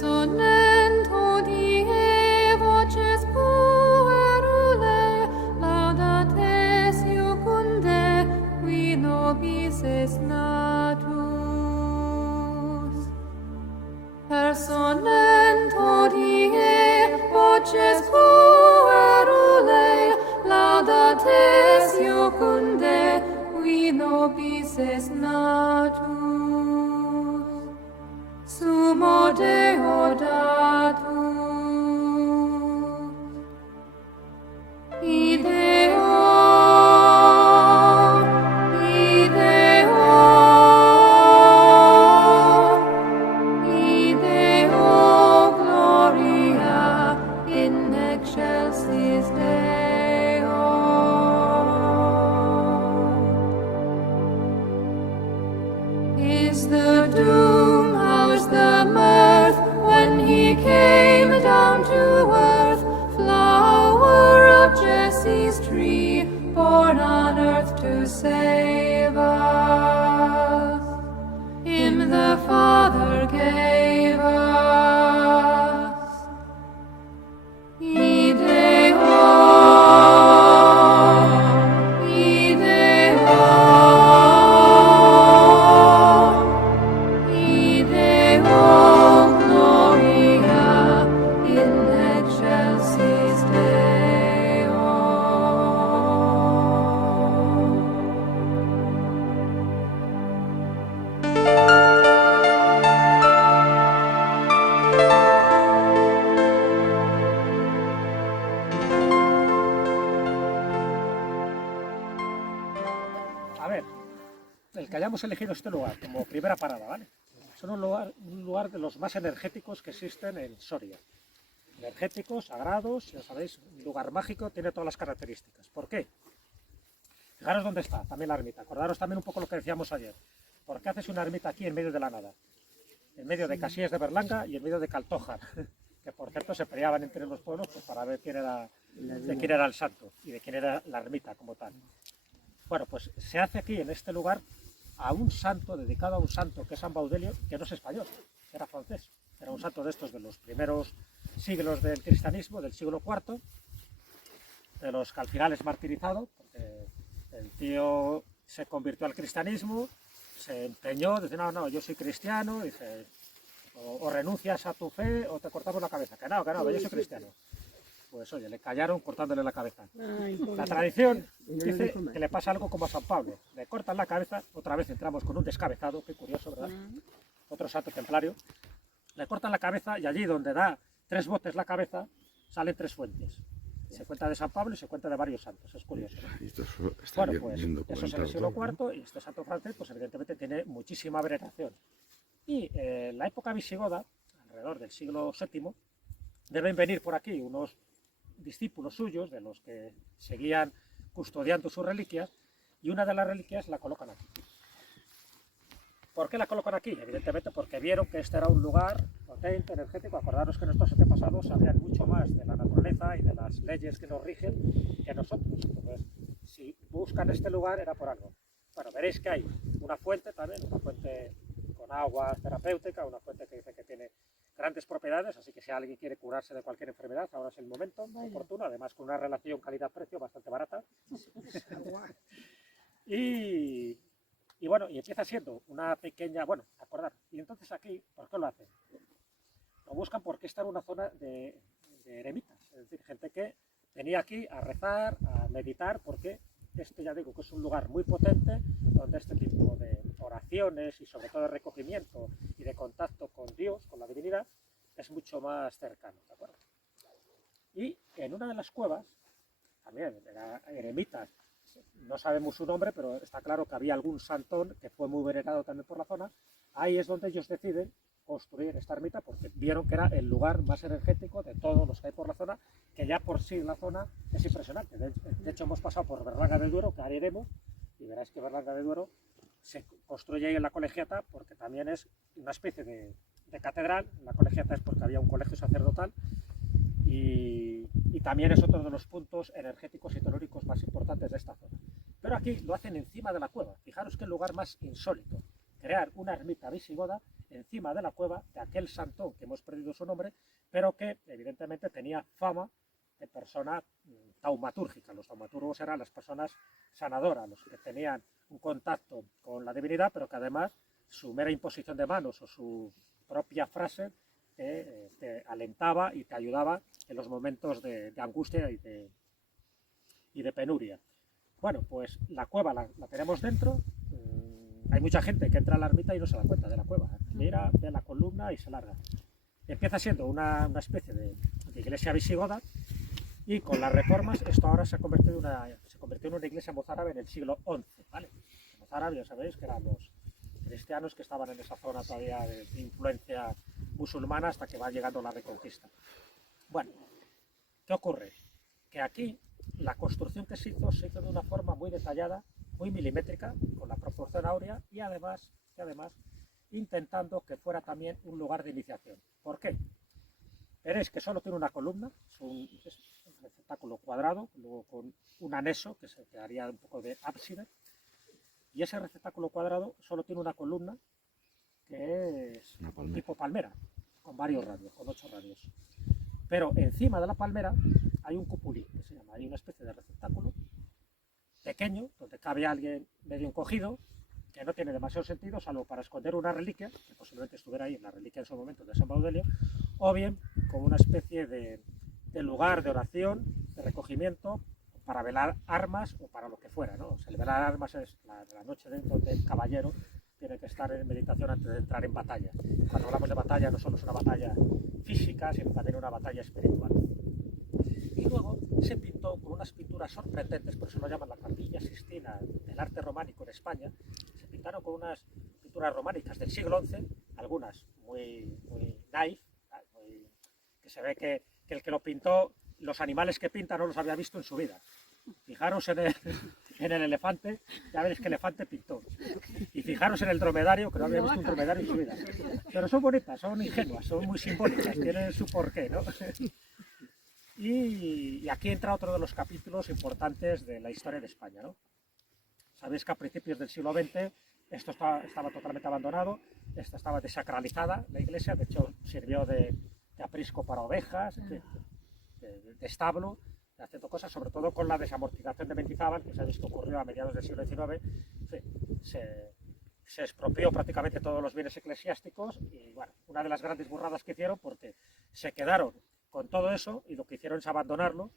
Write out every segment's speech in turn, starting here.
Personent hodie voces puerule, laudates iucunde, qui nobis est natus. Personent hodie voces puerule, laudates iucunde, qui nobis est natus. Sumo Deo datus. Ideo, Ideo, Ideo gloria in excelsis Deo. Is the doom, how's the mirth, when he came down to earth, flower of Jesse's tree, born on earth to save us. Him the Father gave us. Ideo, Ideo, Ideo gloria in excelsis Deo. A ver, el que hayamos elegido este lugar como primera parada, ¿vale? Son un lugar de los más energéticos que existen en Soria. Energéticos, sagrados, ya sabéis, un lugar mágico, tiene todas las características. ¿Por qué? Fijaros dónde está, también la ermita. Acordaros también un poco lo que decíamos ayer. ¿Por qué haces una ermita aquí en medio de la nada? En medio de Casillas de Berlanga y en medio de Caltójar, que por cierto se peleaban entre los pueblos pues, para ver quién era, de quién era el santo y de quién era la ermita como tal. Bueno, pues se hace aquí, en este lugar, a un santo, dedicado a un santo, que es San Baudelio, que no es español, era francés. Era un santo de estos de los primeros siglos del cristianismo, del siglo IV, de los que al final es martirizado, porque el tío se convirtió al cristianismo, se empeñó, dice, no, yo soy cristiano, dice, o renuncias a tu fe o te cortamos la cabeza, que no, yo soy cristiano. Pues oye, le callaron cortándole la cabeza. La tradición dice que le pasa algo como a San Pablo. Le cortan la cabeza, otra vez entramos con un descabezado, qué curioso, ¿verdad? Otro santo templario. Le cortan la cabeza y allí donde da 3 botes la cabeza, salen 3 fuentes. Se cuenta de San Pablo y se cuenta de varios santos, es curioso, ¿no? Bueno, pues eso es en el siglo IV y este santo francés, pues evidentemente tiene muchísima veneración. Y en la época visigoda, alrededor del siglo VII, deben venir por aquí unos discípulos suyos, de los que seguían custodiando sus reliquias, y una de las reliquias la colocan aquí. ¿Por qué la colocan aquí? Evidentemente porque vieron que este era un lugar potente, energético. Acordaros que nuestros antepasados sabían mucho más de la naturaleza y de las leyes que nos rigen que nosotros. Entonces, si buscan este lugar era por algo. Bueno, veréis que hay una fuente también, una fuente con agua terapéutica, una fuente que dice que tiene grandes propiedades, así que si alguien quiere curarse de cualquier enfermedad, ahora es el momento oportuno, además con una relación calidad-precio bastante barata. y bueno, y empieza siendo una pequeña, bueno, acordar, y entonces aquí, ¿por qué lo hacen? Lo buscan porque esta era una zona de eremitas, es decir, gente que venía aquí a rezar, a meditar, porque este ya digo que es un lugar muy potente, donde este tipo de oraciones y sobre todo de recogimiento y de contacto con Dios, con la divinidad, es mucho más cercano, ¿de acuerdo? Y en una de las cuevas, también era eremitas, no sabemos su nombre, pero está claro que había algún santón que fue muy venerado también por la zona. Ahí es donde ellos deciden construir esta ermita porque vieron que era el lugar más energético de todos los que hay por la zona, que ya por sí la zona es impresionante. De hecho hemos pasado por Berlanga del Duero, que ahora iremos, y veréis que Berlanga del Duero se construye ahí en la colegiata porque también es una especie de catedral. La colegiata es porque había un colegio sacerdotal y también es otro de los puntos energéticos y telúricos más importantes de esta zona. Pero aquí lo hacen encima de la cueva. Fijaros qué lugar más insólito. Crear una ermita visigoda encima de la cueva de aquel santón que hemos perdido su nombre, pero que evidentemente tenía fama de persona taumatúrgica. Los taumaturgos eran las personas sanadoras, los que tenían un contacto con la divinidad, pero que además su mera imposición de manos o su propia frase te alentaba y te ayudaba en los momentos de angustia y de penuria. Bueno, pues la cueva la tenemos dentro. Hay mucha gente que entra a la ermita y no se da cuenta de la cueva. Mira, ve la columna y se larga. Empieza siendo una especie de iglesia visigoda, y con las reformas esto ahora se convirtió en una iglesia mozárabe en el siglo XI. ¿Vale? Los mozárabes, ya sabéis, que eran los cristianos que estaban en esa zona todavía de influencia musulmana hasta que va llegando la Reconquista. Bueno, ¿qué ocurre? Que aquí la construcción que se hizo de una forma muy detallada, muy milimétrica, con la proporción áurea y además intentando que fuera también un lugar de iniciación. ¿Por qué? Veréis que solo tiene una columna, es un receptáculo cuadrado, luego con un anexo que se quedaría un poco de ábside, y ese receptáculo cuadrado solo tiene una columna que es tipo palmera, con varios radios, con 8 radios. Pero encima de la palmera hay un cupulí, que se llama, hay una especie de receptáculo pequeño, donde cabe alguien medio encogido, que no tiene demasiado sentido, salvo para esconder una reliquia, que posiblemente estuviera ahí, la reliquia en su momento de San Baudelio, o bien como una especie de lugar de oración, de recogimiento, para velar armas o para lo que fuera, ¿no? O sea, el velar armas es la noche dentro del caballero, tiene que estar en meditación antes de entrar en batalla. Cuando hablamos de batalla no solo es una batalla física, sino también una batalla espiritual. Y luego se pintó con unas pinturas sorprendentes, por eso lo llaman la Capilla Sixtina del arte románico en España. Se pintaron con unas pinturas románicas del siglo XI, algunas muy naif, que se ve que el que lo pintó, los animales que pinta no los había visto en su vida. Fijaros en el elefante, ya veréis que elefante pintó. Y fijaros en el dromedario, que no había visto un dromedario en su vida. Pero son bonitas, son ingenuas, son muy simbólicas, tienen su porqué, ¿no? Y aquí entra otro de los capítulos importantes de la historia de España, ¿no? Sabéis que a principios del siglo XX esto estaba totalmente abandonado, esta estaba desacralizada, la iglesia, de hecho sirvió de aprisco para ovejas, de establo, haciendo cosas, sobre todo con la desamortización de Mendizábal, que sabéis que ocurrió a mediados del siglo XIX, se expropió prácticamente todos los bienes eclesiásticos y, bueno, una de las grandes burradas que hicieron, porque se quedaron con todo eso y lo que hicieron es abandonarlo,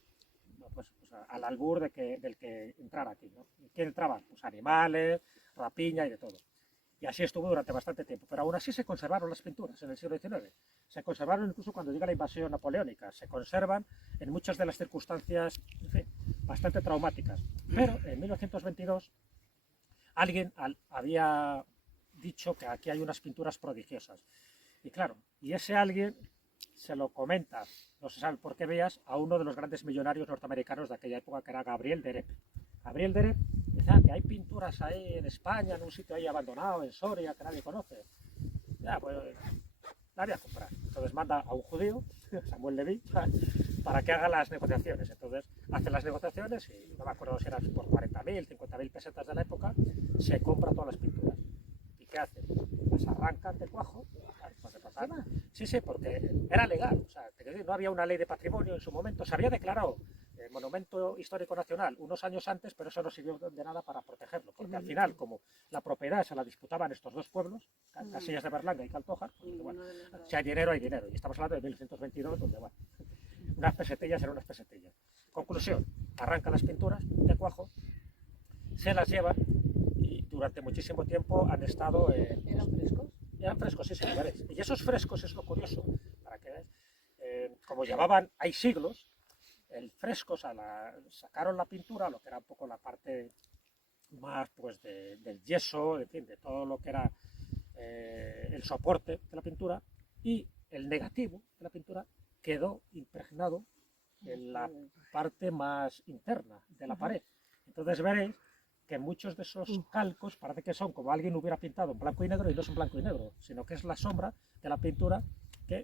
pues al albur del que entrara aquí, ¿no? ¿Y quién entraba? Pues animales, rapiña y de todo. Y así estuvo durante bastante tiempo. Pero aún así se conservaron las pinturas en el siglo XIX. Se conservaron incluso cuando llega la invasión napoleónica. Se conservan en muchas de las circunstancias, en fin, bastante traumáticas. Pero en 1922 alguien había dicho que aquí hay unas pinturas prodigiosas. Y claro, y ese alguien se lo comenta, no se sabe por qué veas, a uno de los grandes millonarios norteamericanos de aquella época, que era Gabriel Deret. Gabriel Deret decía que hay pinturas ahí en España, en un sitio ahí abandonado, en Soria, que nadie conoce. Ya, pues la voy a comprar. Entonces manda a un judío, Samuel Leví, para que haga las negociaciones. Entonces hace las negociaciones y no me acuerdo si eran por 40.000, 50.000 pesetas de la época, se compra todas las pinturas. ¿Y qué hacen? Las arrancan de cuajo. Sí, porque era legal, o sea, no había una ley de patrimonio en su momento, se había declarado monumento histórico nacional unos años antes, pero eso no sirvió de nada para protegerlo, porque al final, como la propiedad se la disputaban estos dos pueblos, Casillas de Berlanga y Caltojar, pues, bueno, si hay dinero, y estamos hablando de 1922, donde, bueno, unas pesetillas eran unas pesetillas. Conclusión, arrancan las pinturas de cuajo, se las llevan y durante muchísimo tiempo han estado... ¿Eran frescos? Eran frescos, sí, veréis. Y esos frescos es lo curioso, para que veáis, como llevaban, hay siglos, el fresco, o sea, sacaron la pintura, lo que era un poco la parte más pues del yeso, en fin, de todo lo que era el soporte de la pintura, y el negativo de la pintura quedó impregnado en la parte más interna de la pared. Entonces veréis que muchos de esos calcos parece que son como alguien hubiera pintado en blanco y negro, y no es en blanco y negro, sino que es la sombra de la pintura que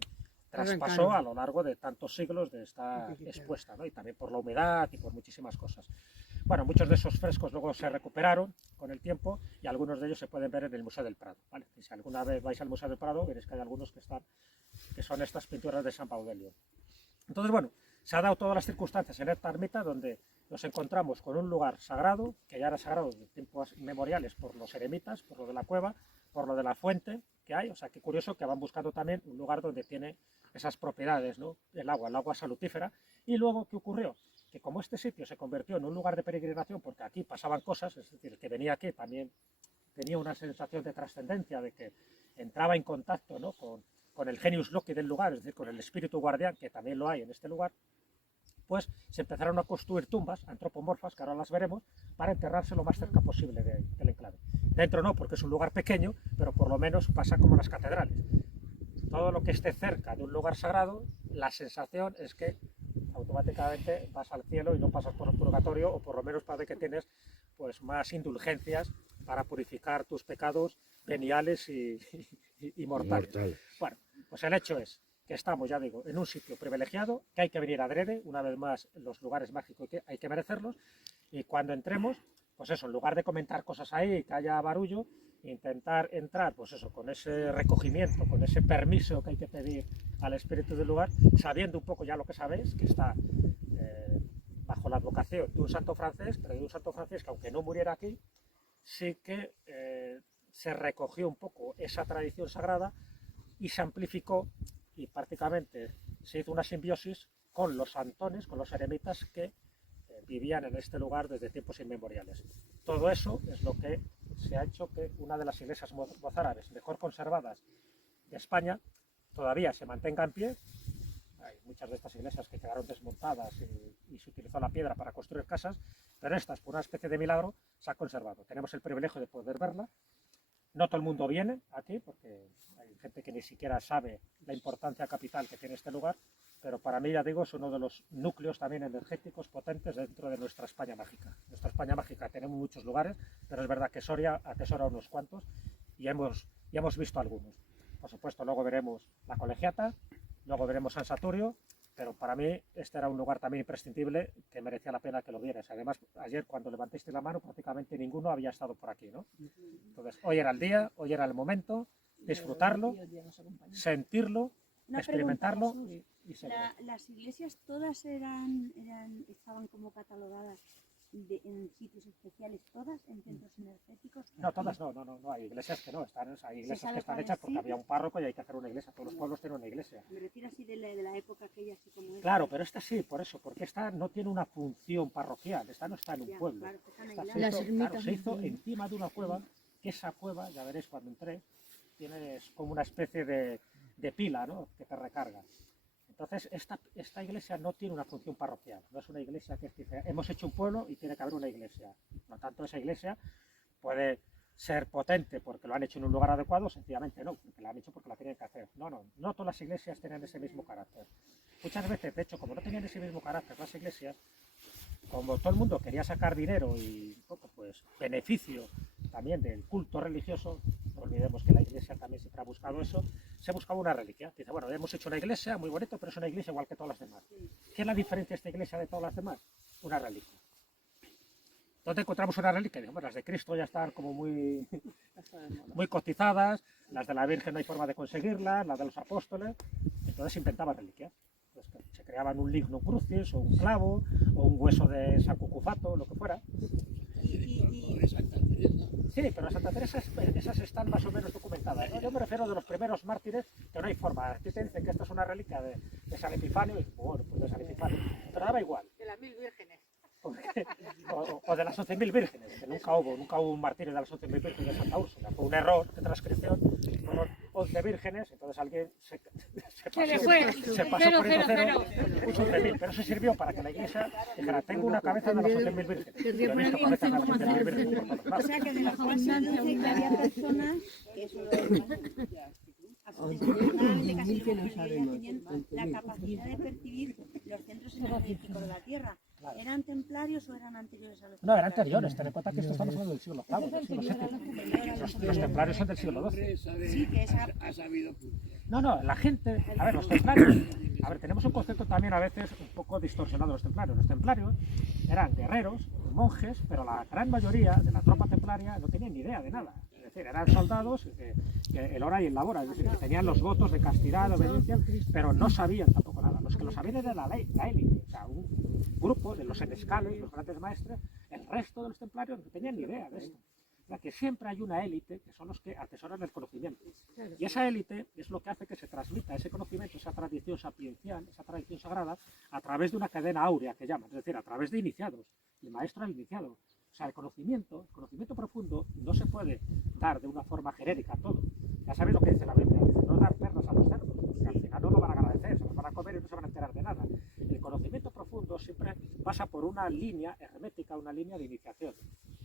traspasó a lo largo de tantos siglos de estar expuesta, ¿no? Y también por la humedad y por muchísimas cosas. Bueno, muchos de esos frescos luego se recuperaron con el tiempo y algunos de ellos se pueden ver en el Museo del Prado, ¿vale? Y si alguna vez vais al Museo del Prado, veréis que hay algunos que son estas pinturas de San Baudelio. Entonces, bueno, se ha dado todas las circunstancias en esta ermita donde nos encontramos con un lugar sagrado, que ya era sagrado de tiempos memoriales por los eremitas, por lo de la cueva, por lo de la fuente que hay. O sea, qué curioso que van buscando también un lugar donde tiene esas propiedades, ¿no? El agua salutífera. Y luego, ¿qué ocurrió? Que como este sitio se convirtió en un lugar de peregrinación, porque aquí pasaban cosas, es decir, el que venía aquí también tenía una sensación de trascendencia, de que entraba en contacto, ¿no? con el genius loci del lugar, es decir, con el espíritu guardián, que también lo hay en este lugar, pues se empezaron a construir tumbas antropomorfas, que ahora las veremos, para enterrarse lo más cerca posible del enclave. Dentro no, porque es un lugar pequeño, pero por lo menos pasa como las catedrales. Todo lo que esté cerca de un lugar sagrado, la sensación es que automáticamente vas al cielo y no pasas por el purgatorio, o por lo menos parece que tienes pues más indulgencias para purificar tus pecados veniales y mortales. Bueno, pues el hecho es que estamos, ya digo, en un sitio privilegiado, que hay que venir adrede, una vez más, los lugares mágicos que hay que merecerlos, y cuando entremos, pues eso, en lugar de comentar cosas ahí, que haya barullo, intentar entrar, pues eso, con ese recogimiento, con ese permiso que hay que pedir al espíritu del lugar, sabiendo un poco ya lo que sabéis, que está bajo la advocación de un santo francés, pero de un santo francés que aunque no muriera aquí, sí que se recogió un poco esa tradición sagrada y se amplificó y prácticamente se hizo una simbiosis con los santones, con los eremitas que vivían en este lugar desde tiempos inmemoriales. Todo eso es lo que se ha hecho que una de las iglesias mozárabes mejor conservadas de España todavía se mantenga en pie. Hay muchas de estas iglesias que quedaron desmontadas y se utilizó la piedra para construir casas, pero estas, por una especie de milagro, se ha conservado. Tenemos el privilegio de poder verla. No todo el mundo viene aquí, porque hay gente que ni siquiera sabe la importancia capital que tiene este lugar, pero para mí, ya digo, es uno de los núcleos también energéticos potentes dentro de nuestra España mágica. Nuestra España mágica tenemos muchos lugares, pero es verdad que Soria atesora unos cuantos y hemos visto algunos. Por supuesto, luego veremos la Colegiata, luego veremos San Saturio, pero para mí este era un lugar también imprescindible que merecía la pena que lo vieras. Además, ayer cuando levantaste la mano prácticamente ninguno había estado por aquí, ¿no? Entonces, hoy era el día, hoy era el momento, disfrutarlo, sentirlo, experimentarlo y seguir. Las iglesias todas estaban como catalogadas en sitios especiales, todas en centros energéticos. No, todas no, hay iglesias que no, hay iglesias que están hechas porque había un párroco y hay que hacer una iglesia, todos los pueblos tienen una iglesia. Me refiero así de la época aquella, así como esta. Claro, pero esta sí, por eso, porque esta no tiene una función parroquial, esta no está en un pueblo. Claro, se hizo encima de una cueva, que esa cueva, ya veréis cuando entré, tiene como una especie de pila, ¿no?, que te recarga. Entonces, esta iglesia no tiene una función parroquial, no es una iglesia que dice, hemos hecho un pueblo y tiene que haber una iglesia. Por lo tanto, esa iglesia puede ser potente porque lo han hecho en un lugar adecuado, sencillamente no, porque la han hecho porque la tenían que hacer. No todas las iglesias tienen ese mismo carácter. Muchas veces, de hecho, como no tenían ese mismo carácter las iglesias, como todo el mundo quería sacar dinero y un poco, pues, beneficio también del culto religioso, no olvidemos que la iglesia también siempre ha buscado eso, se buscaba una reliquia. Dice, bueno, hemos hecho una iglesia muy bonito, pero es una iglesia igual que todas las demás. ¿Qué es la diferencia de esta iglesia de todas las demás? Una reliquia. ¿Dónde encontramos una reliquia? Digamos, las de Cristo ya están como muy cotizadas, las de la Virgen no hay forma de conseguirlas, las de los apóstoles, entonces se inventaban reliquias. Entonces, se creaban un ligno crucis, o un clavo, o un hueso de San Cucufato, lo que fuera. Sí, pero Santa Teresa esas están más o menos documentadas, ¿no? Yo me refiero de los primeros mártires, que no hay forma. Aquí te dicen que esta es una reliquia de San Epifanio, y bueno, pues de San Epifanio, pero daba igual. De las 1000 vírgenes. O de las 11.000 vírgenes, que nunca hubo un martirio de las 11.000 vírgenes de Santa Úrsula, fue un error de transcripción, fueron 11 vírgenes, entonces alguien se pasó por el 0, puso 11.000, pero eso sirvió para que la iglesia dijera, tengo una cabeza de las 11.000 vírgenes. Yo he visto cabezas de las 11.000 vírgenes por todos O lados. sea que de la falsa dice que había personas que eso lo desafortunadamente casi tenían la capacidad de percibir los centros energéticos de la Tierra. Claro. ¿Eran templarios o eran anteriores a los No, eran anteriores, ten en cuenta que esto estamos hablando del siglo VIII, del siglo VII. Los templarios son del siglo XII. Sí, que esa... Ha sabido puntear. No, no, la gente, a ver, los templarios, a ver, tenemos un concepto también a veces un poco distorsionado de los templarios. Los templarios eran guerreros, monjes, pero la gran mayoría de la tropa templaria no tenían ni idea de nada. Es decir, eran soldados que el hora y el labora, es decir, que tenían los votos de castidad, de obediencia, pero no sabían tampoco nada. Los que lo sabían era la élite, o sea, un grupo de los senescales, los grandes maestres. El resto de los templarios no tenían ni idea de esto. O sea, que siempre hay una élite que son los que atesoran el conocimiento. Y esa élite es lo que hace que se transmita ese conocimiento, esa tradición sapiencial, esa tradición sagrada, a través de una cadena áurea que llaman, es decir, a través de iniciados, el maestro al iniciado. O sea, el conocimiento profundo no se puede dar de una forma genérica a todo. Ya sabéis lo que dice la Biblia, dice, no dar perlas a los cerdos, porque al final no lo van a agradecer, se los van a comer y no se van a enterar de nada. El conocimiento profundo siempre pasa por una línea hermética, una línea de iniciación,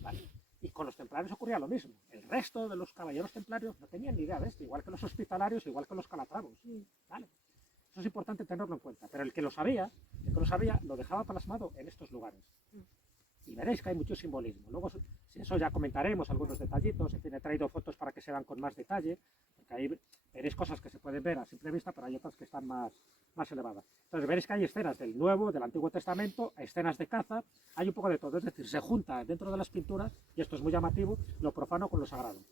¿vale? Y con los templarios ocurría lo mismo. El resto de los caballeros templarios no tenían ni idea de esto, igual que los hospitalarios, igual que los calatravos. ¿Vale? Eso es importante tenerlo en cuenta. Pero el que lo sabía, lo dejaba plasmado en estos lugares. Y veréis que hay mucho simbolismo. Luego, si eso ya comentaremos algunos detallitos. En fin, he traído fotos para que se vean con más detalle, porque ahí veréis cosas que se pueden ver a simple vista, pero hay otras que están más elevadas. Entonces veréis que hay escenas del Nuevo, del Antiguo Testamento, escenas de caza, hay un poco de todo. Es decir, se junta dentro de las pinturas, y esto es muy llamativo, lo profano con lo sagrado.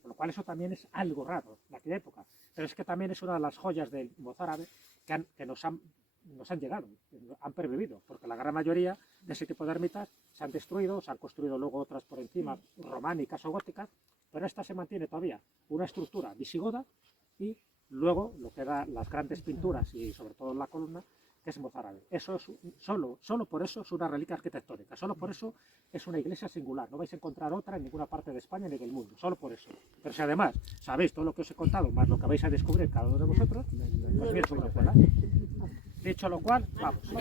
Con lo cual eso también es algo raro de aquella época. Pero es que también es una de las joyas del mozárabe que nos han llegado, han pervivido, porque la gran mayoría de ese tipo de ermitas se han destruido, se han construido luego otras por encima, románicas o góticas, pero esta se mantiene todavía una estructura visigoda y luego lo que da las grandes pinturas y sobre todo la columna, que es mozárabe. Eso es solo por eso es una reliquia arquitectónica, solo por eso es una iglesia singular, no vais a encontrar otra en ninguna parte de España ni del mundo, solo por eso. Pero si además sabéis todo lo que os he contado, más lo que vais a descubrir cada uno de vosotros, pues bien, soy de fuera. Dicho lo cual, vamos.